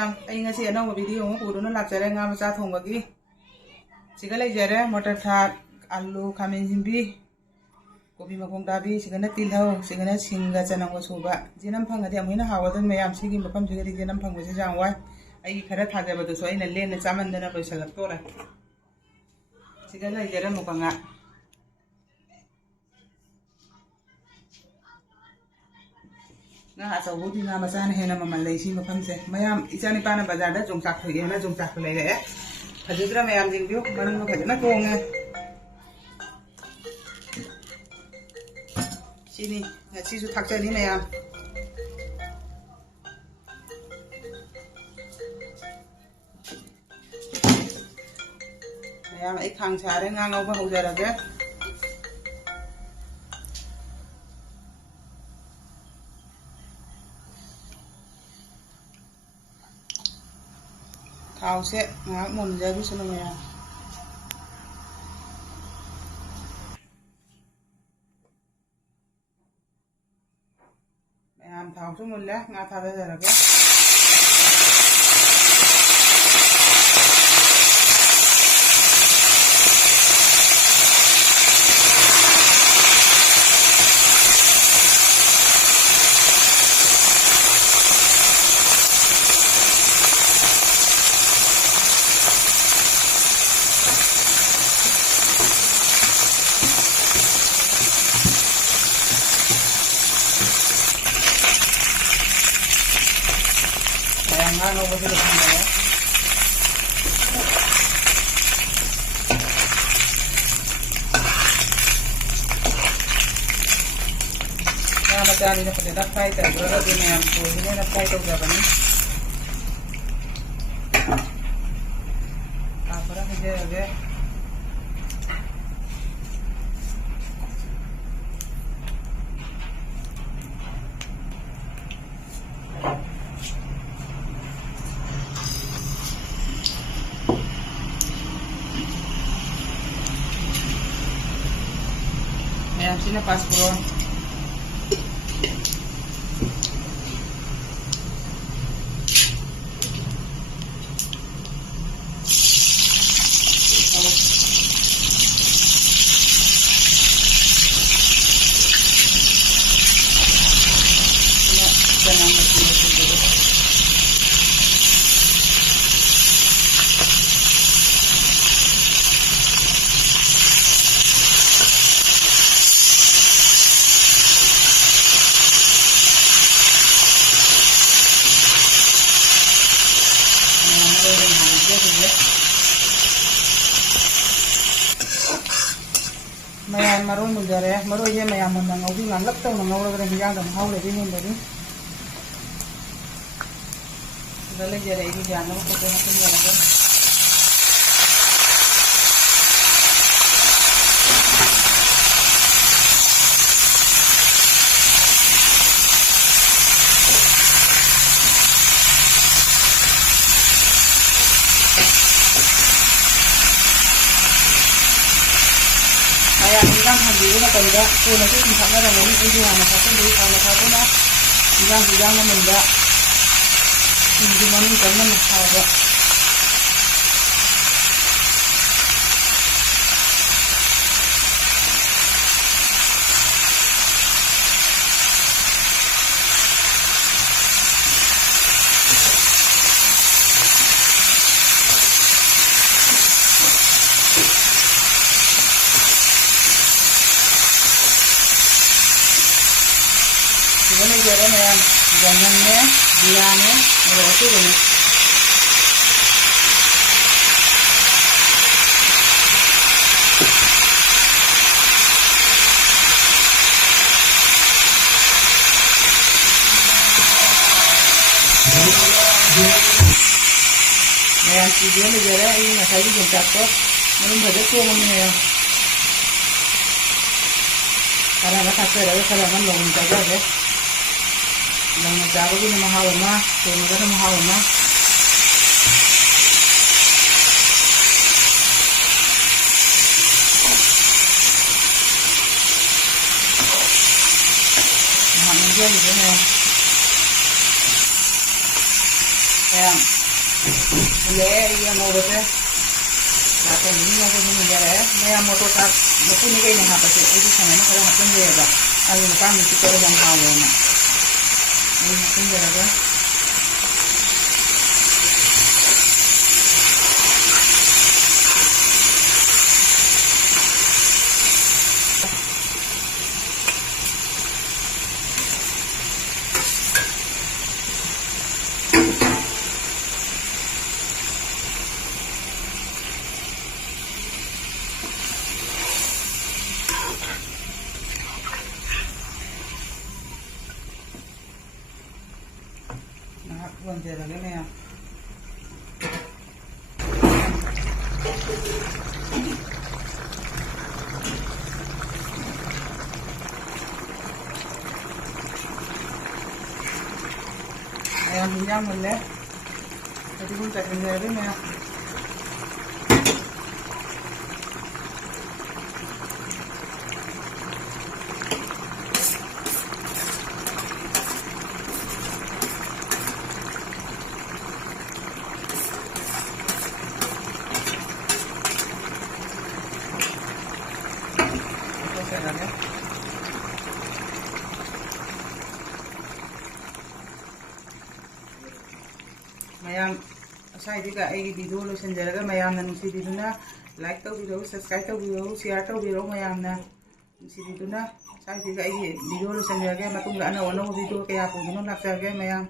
Ma'am असी अनौब video पूर्ण लाचरे nga मचा थोंबगी सिगा लेजरे मटर थाट आलू खामेन हिंबी कोबी मखों दाबी सिगना तिलहौ सिगना सिंगा चनंगो सुबा जिनम फंगदि अमुना हावदन मैम सिगी मफम सिगदि जिनम फंगबसे जांवाय आई खरा थाजबदुसो अइना लेन चामंदना लोइसलक तोरा सिगा लेजरे मुकंगा nga achawdi nga macana hena mamal lei si mafamse mayam ichani pana bazar da jongchak thoge na jongchak lei re phajudra mayam jingbiu manung ma phajna tonge sini na chi su thakchani mayam mayam ai khang chare nga ngau ba hojarabe thao sẽ ngã mồn ra cái sân này làm thao xuống mồn lá ngã thao ra là cái nga ngau ba sila kanya nga matani na pati nakfay tayo pero din na yan po hindi na nakfay tayo gaban para hindi aga Ayan, sinapas ko. Mayam maroy mujare maroy ye mayam mon ngau bi ngam lap tau ngau la ren yang dam hau le bi mun bari dale jare gi jano ko te hatin ya laga Ayan, hinggang hindi na tanda. Kung nagsisimpak na lang namin, hindi na nakasali. Ang nakasali na, hinggang na manda. Hindi namin ka na nakasali. Ini jalan ya, jangannya, bilangnya, berarti ini. Nah, video negara ini nggak saya juga cakap, belum ada tuh ngomongnya. Karena nggak kasih ada kalian belum jaga deh. Lang nagdago din ng mahawa na, tunog na mahawa na. Mahal ng dyan, dyan eh. Kaya, hindi, yung oras eh. Natin, hindi mo ko nangyari eh. May moto sa, napunin kayo ng hapas eh. Ito sa mga kaya napunjaya ba? Ayaw mo kami, ito rin ang hawa na. Ayaw napunjaya ba? Nakakabunjaya lagi na yan. Ayan, hinyan muli. Jadi pun tak hinyan rin ya. Ito saya lagi. Mayam aside ay video lo sanjaraga mayam na nusididuna like tawbiro subscribe tawbiro share tawbiro mayam na nusididuna aside ay video lo sanjaraga matungga ana wano video kaya po ginon laksaga mayam